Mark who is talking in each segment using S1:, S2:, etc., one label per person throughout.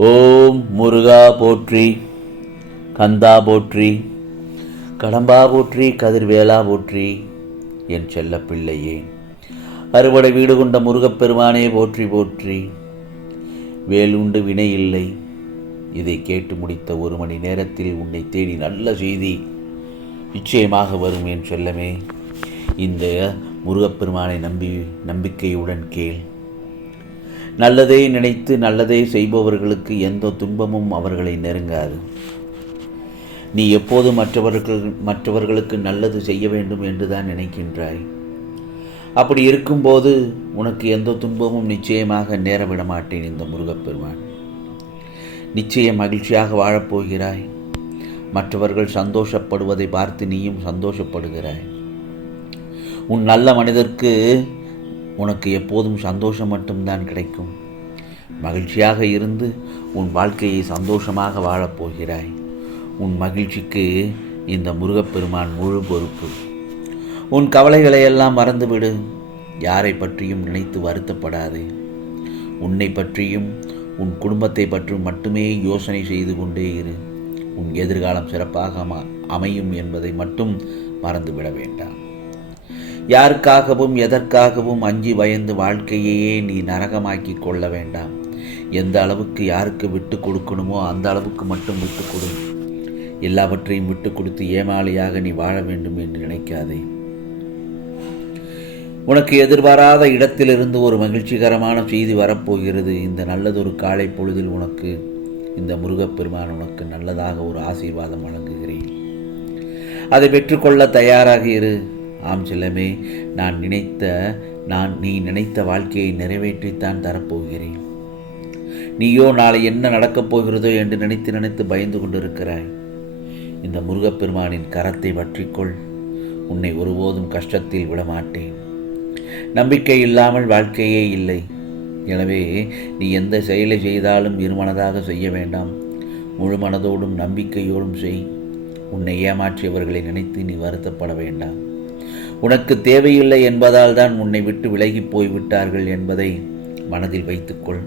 S1: ஓம் முருகா போற்றி கந்தா போற்றி கடம்பா போற்றி கதிர்வேலா போற்றி என் செல்ல பிள்ளையே. அறுவடை வீடு கொண்ட முருகப்பெருமானே போற்றி போற்றி. வேலுண்டு வினை இல்லை. இதை கேட்டு முடித்த ஒரு மணி நேரத்தில் உன்னை தேடி நல்ல செய்தி நிச்சயமாக வரும் என் செல்லமே. இந்த முருகப்பெருமானை நம்பி நம்பிக்கையுடன் கேள். நல்லதை நினைத்து நல்லதை செய்பவர்களுக்கு எந்த துன்பமும் அவர்களை நெருங்காது. நீ எப்போது மற்றவர்கள் மற்றவர்களுக்கு நல்லது செய்ய வேண்டும் என்று தான் நினைக்கின்றாய். அப்படி இருக்கும்போது உனக்கு எந்த துன்பமும் நிச்சயமாக நேரவிட மாட்டேன் இந்த முருகப்பெருமான். நிச்சயம் மகிழ்ச்சியாக வாழப்போகிறாய். மற்றவர்கள் சந்தோஷப்படுவதை பார்த்து நீயும் சந்தோஷப்படுகிறாய். உன் நல்ல மனிதர்க்கு உனக்கு எப்போதும் சந்தோஷம் மட்டும்தான் கிடைக்கும். மகிழ்ச்சியாக இருந்து உன் வாழ்க்கையை சந்தோஷமாக வாழப்போகிறாய் உன் மகிழ்ச்சிக்கு இந்த முருகப்பெருமான் முழு பொறுப்பு. உன் கவலைகளை எல்லாம் மறந்துவிடு. யாரை பற்றியும் நினைத்து வருத்தப்படாதே. உன்னை பற்றியும் உன் குடும்பத்தை பற்றியும் மட்டுமே யோசனை செய்து கொண்டே இரு. உன் எதிர்காலம் சிறப்பாக அம- அமையும் என்பதை மட்டும் மறந்துவிட வேண்டாம். யாருக்காகவும் எதற்காகவும் அஞ்சி பயந்து வாழ்க்கையையே நீ நரகமாக்கி கொள்ள வேண்டாம். எந்த அளவுக்கு யாருக்கு விட்டு கொடுக்கணுமோ அந்த அளவுக்கு மட்டும் விட்டு கொடு. எல்லாவற்றையும் விட்டு கொடுத்து ஏமாளியாக நீ வாழ வேண்டும் என்று நினைக்காதே. உனக்கு எதிர்பாராத இடத்திலிருந்து ஒரு மகிழ்ச்சிகரமான செய்தி வரப்போகிறது. இந்த நல்லதொரு காலை பொழுதில் உனக்கு இந்த முருகப்பெருமான் உனக்கு நல்லதாக ஒரு ஆசீர்வாதம் வழங்குகிறேன். அதை பெற்றுக்கொள்ள தயாராக இரு. ஆம் செல்லமே நான் நினைத்த நான் நீ நினைத்த வாழ்க்கையை நிறைவேற்றித்தான் தரப்போகிறேன். நீயோ நாளை என்ன நடக்கப் போகிறதோ என்று நினைத்து நினைத்து பயந்து கொண்டிருக்கிறாய். இந்த முருகப்பெருமானின் கரத்தை வற்றிக்கொள் உன்னை ஒருபோதும் கஷ்டத்தில் விடமாட்டேன். நம்பிக்கை இல்லாமல் வாழ்க்கையே இல்லை. எனவே நீ எந்த செயலை செய்தாலும் இருமனதாக செய்ய வேண்டாம். முழு மனதோடும் நம்பிக்கையோடும் செய். உன்னை ஏமாற்றியவர்களை நினைத்து நீ வருத்தப்பட வேண்டாம். உனக்கு தேவையில்லை என்பதால் தான் உன்னை விட்டு விலகி போய்விட்டார்கள் என்பதை மனதில் வைத்துக்கொள்.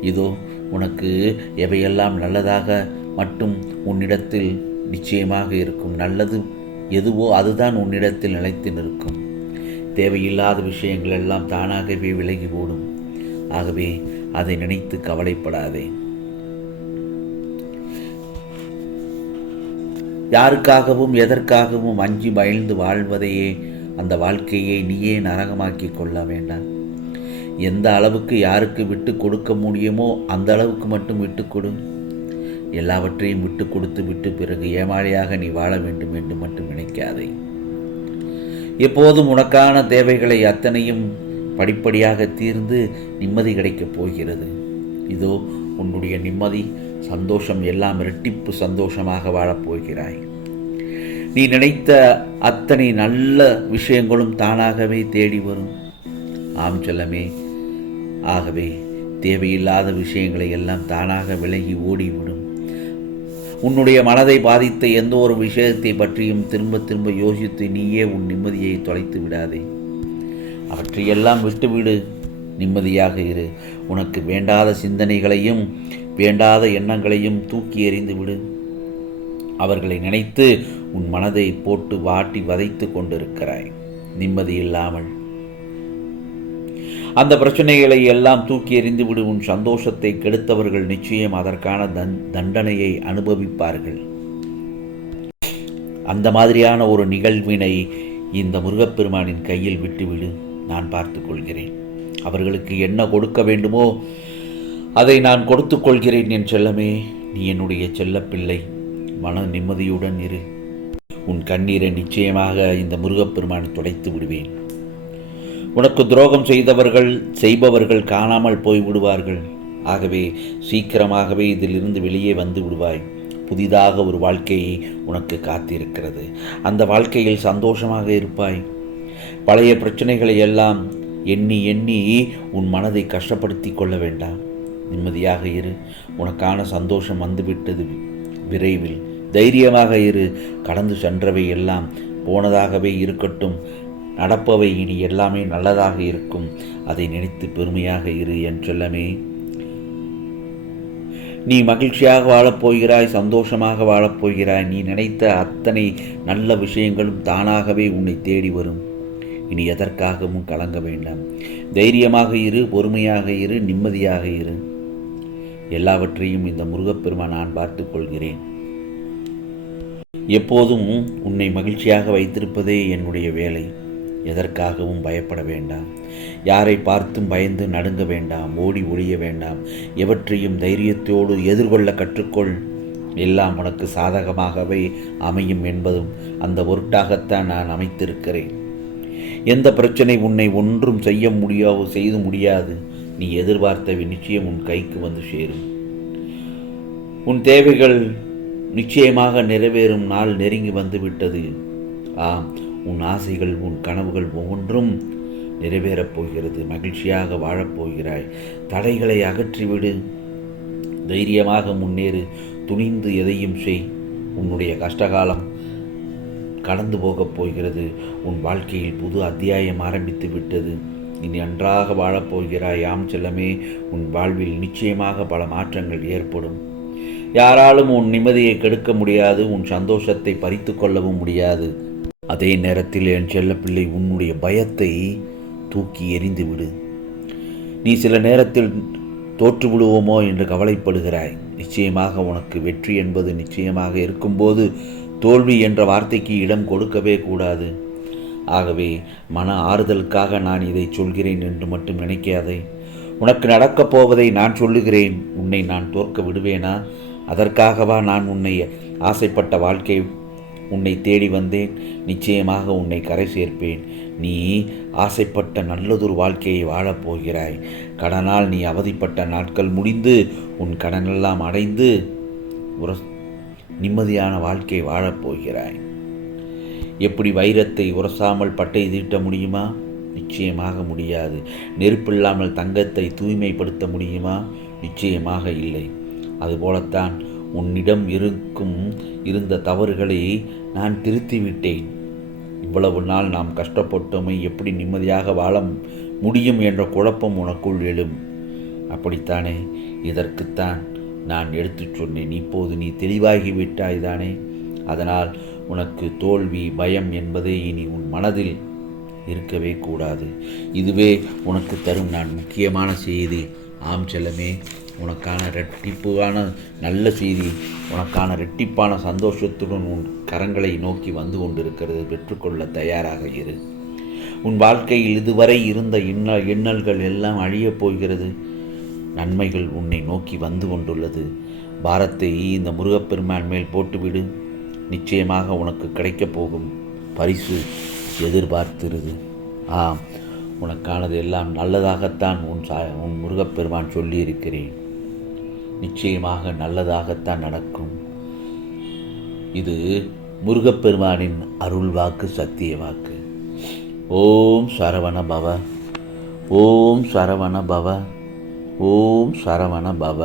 S1: இதோ உனக்கு எவையெல்லாம் நல்லதாக மட்டும் உன்னிடத்தில் நிச்சயமாக இருக்கும். நல்லது எதுவோ அதுதான் உன்னிடத்தில் நிலைத்து நிற்கும். தேவையில்லாத விஷயங்கள் எல்லாம் தானாகவே விலகி ஓடும். ஆகவே அதை நினைத்து கவலைப்படாதே. யாருக்காகவும் எதற்காகவும் அஞ்சி பயந்து வாழ்வதையே அந்த வாழ்க்கையை நீயே நரகமாக்கி கொள்ள வேண்டாம். எந்த அளவுக்கு யாருக்கு விட்டு கொடுக்க முடியுமோ அந்த அளவுக்கு மட்டும் விட்டு கொடு. எல்லாவற்றையும் விட்டு கொடுத்து விட்டு பிறகு ஏமாளியாக நீ வாழ வேண்டும் என்று மட்டும் நினைக்காதே. எப்போதும் உனக்கான தேவைகளை அத்தனையும் படிப்படியாக தீர்ந்து நிம்மதி கிடைக்கப் போகிறது. இதோ உன்னுடைய நிம்மதி சந்தோஷம் எல்லாம் இரட்டிப்பு சந்தோஷமாக வாழப்போகிறாய் நீ நினைத்த அத்தனை நல்ல விஷயங்களும் தானாகவே தேடி வரும். ஆம் செல்லமே. ஆகவே தேவையில்லாத விஷயங்களை எல்லாம் தானாக விலகி ஓடிவிடும். உன்னுடைய மனதை பாதித்த எந்த ஒரு விஷயத்தை பற்றியும் திரும்ப திரும்ப யோசித்து நீயே உன் நிம்மதியை தொலைத்து விடாதே. அவற்றையெல்லாம் விட்டுவிடு. நிம்மதியாக இரு. உனக்கு வேண்டாத சிந்தனைகளையும் வேண்டாத எண்ணங்களையும் தூக்கி எறிந்து விடு அவர்களை நினைத்து உன் மனதை போட்டு வாட்டி வதைத்து கொண்டிருக்கிறாய். நிம்மதி இல்லாமல். அந்த பிரச்சனைகளை எல்லாம் தூக்கி எறிந்து விடு. உன் சந்தோஷத்தை கெடுத்தவர்கள் நிச்சயம் அதற்கான தன் தண்டனையை அனுபவிப்பார்கள். அந்த மாதிரியான ஒரு நிகழ்வினை இந்த முருகப்பெருமானின் கையில் விட்டுவிடு. நான் பார்த்து கொள்கிறேன். அவர்களுக்கு என்ன கொடுக்க வேண்டுமோ அதை நான் கொடுத்துக் கொள்கிறேன் என் செல்லமே. நீ என்னுடைய செல்லப்பிள்ளை. மன நிம்மதியுடன் இரு. உன் கண்ணீரை நிச்சயமாக இந்த முருகப்பெருமான் துடைத்து விடுவேன். உனக்கு துரோகம் செய்தவர்கள் செய்பவர்கள் காணாமல் போய் விடுவார்கள் ஆகவே சீக்கிரமாகவே இதிலிருந்து வெளியே வந்து விடுவாய். புதிதாக ஒரு வாழ்க்கையை உனக்கு காத்திருக்கிறது. அந்த வாழ்க்கையில் சந்தோஷமாக இருப்பாய். பழைய பிரச்சனைகளை எல்லாம் எண்ணி எண்ணி உன் மனதை கஷ்டப்படுத்தி கொள்ள வேண்டாம். நிம்மதியாக இரு. உனக்கான சந்தோஷம் வந்துவிட்டது. விரைவில் தைரியமாக இரு. கடந்து சென்றவை எல்லாம் போனதாகவே இருக்கட்டும். நடப்பவை இனி எல்லாமே நல்லதாக இருக்கும். அதை நினைத்து பெருமையாக இரு என் செல்லமே. நீ மகிழ்ச்சியாக வாழப்போகிறாய் சந்தோஷமாக வாழப்போகிறாய் நீ நினைத்த அத்தனை நல்ல விஷயங்களும் தானாகவே உன்னை தேடி வரும். இனி எதற்காகவும் கலங்க வேண்டாம். தைரியமாக இரு பொறுமையாக இரு நிம்மதியாக இரு. எல்லாவற்றையும் இந்த முருகப்பெருமா நான் பார்த்துக் கொள்கிறேன். எப்போதும் உன்னை மகிழ்ச்சியாக வைத்திருப்பதே என்னுடைய வேலை. எதற்காகவும் பயப்பட வேண்டாம். யாரை பார்த்தும் பயந்து நடுங்க வேண்டாம். ஓடி ஒழிய வேண்டாம். எவற்றையும் தைரியத்தோடு எதிர்கொள்ள கற்றுக்கொள். எல்லாம் உனக்கு சாதகமாகவே அமையும் என்பதும் அந்த பொருட்டாகத்தான் நான் அமைத்திருக்கிறேன். எந்த பிரச்சனை உன்னை ஒன்றும் செய்ய முடியாவோ செய்து முடியாது. நீ எதிர்பார்த்தவை நிச்சயம் உன் கைக்கு வந்து சேரும். உன் தேவைகள் நிச்சயமாக நிறைவேறும் நாள் நெருங்கி வந்து விட்டது ஆம் உன் ஆசைகள் உன் கனவுகள் ஒவ்வொன்றும் நிறைவேறப் போகிறது. மகிழ்ச்சியாக வாழப்போகிறாய் தடைகளை அகற்றிவிடு. தைரியமாக முன்னேறு. துணிந்து எதையும் செய். உன்னுடைய கஷ்டகாலம் கடந்து போகப் போகிறது. உன் வாழ்க்கையில் புது அத்தியாயம் ஆரம்பித்து விட்டது. இனி நன்றாக வாழப்போகிறாய் ஆம் செல்லமே உன் வாழ்வில் நிச்சயமாக பல மாற்றங்கள் ஏற்படும். யாராலும் உன் நிம்மதியை கெடுக்க முடியாது உன் சந்தோஷத்தை பறித்து கொள்ளவும் முடியாது. அதே நேரத்தில் என் செல்லப்பிள்ளை உன்னுடைய பயத்தை தூக்கி எறிந்து விடு நீ சில நேரத்தில் தோற்று விடுவோமோ என்று கவலைப்படுகிறாய். நிச்சயமாக உனக்கு வெற்றி என்பது நிச்சயமாக இருக்கும்போது தோல்வி என்ற வார்த்தைக்கு இடம் கொடுக்கவே கூடாது. ஆகவே மன ஆறுதலுக்காக நான் இதை சொல்கிறேன் என்று மட்டும் நினைக்காதே. உனக்கு நடக்கப் போவதை நான் சொல்லுகிறேன். உன்னை நான் தோற்க விடுவேனா? அதற்காகவா நான் உன்னை ஆசைப்பட்ட வாழ்க்கை உன்னை தேடி வந்தேன். நிச்சயமாக உன்னை கரை சேர்ப்பேன். நீ ஆசைப்பட்ட நல்லதொரு வாழ்க்கையை வாழப் போகிறாய். கடனால் நீ அவதிப்பட்ட நாட்கள் முடிந்து உன் கடனெல்லாம் அடைந்து ஒரு நிம்மதியான வாழ்க்கை வாழப் போகிறாய். எப்படி வைரத்தை உரசாமல் பட்டை தீட்ட முடியுமா? நிச்சயமாக முடியாது. நெருப்பில்லாமல் தங்கத்தை தூய்மைப்படுத்த முடியுமா? நிச்சயமாக இல்லை. அதுபோலத்தான் உன்னிடம் இருக்கும் இருந்த தவறுகளை நான் திருத்திவிட்டேன். இவ்வளவு நாள் நாம் கஷ்டப்பட்டோமை எப்படி நிம்மதியாக வாழ முடியும் என்ற குழப்பம் உனக்குள் எழும். அப்படித்தானே? இதற்குத்தான் நான் எடுத்துச் சொன்னேன். இப்போது நீ தெளிவாகிவிட்டாய்தானே அதனால் உனக்கு தோல்வி பயம் என்பதே இனி உன் மனதில் இருக்கவே கூடாது. இதுவே உனக்கு தரும் நான் முக்கியமான செய்தி. ஆம் செல்லமே. உனக்கான ரெட்டிப்பான நல்ல செய்தி உனக்கான ரெட்டிப்பான சந்தோஷத்துடன் உன் கரங்களை நோக்கி வந்து கொண்டிருக்கிறது. பெற்றுக்கொள்ள தயாராக இரு. உன் வாழ்க்கையில் இதுவரை இருந்த இன்ன எண்ணல்கள் எல்லாம் அழியப் போகிறது. நன்மைகள் உன்னை நோக்கி வந்து கொண்டுள்ளது. பாரத்தை இந்த முருகப்பெருமான் மேல் போட்டுவிடு. நிச்சயமாக உனக்கு கிடைக்கப் போகும் பரிசு எதிர்பார்த்திருது. ஆம் உனக்கானது எல்லாம் நல்லதாகத்தான் உன் சா உன் முருகப்பெருமான் சொல்லியிருக்கிறேன். நிச்சயமாக நல்லதாகத்தான் நடக்கும். இது முருகப்பெருமானின் அருள் வாக்கு சத்திய வாக்கு ஓம் சரவண பவ ஓம் சரவண பவ ஓம் சரவண பவ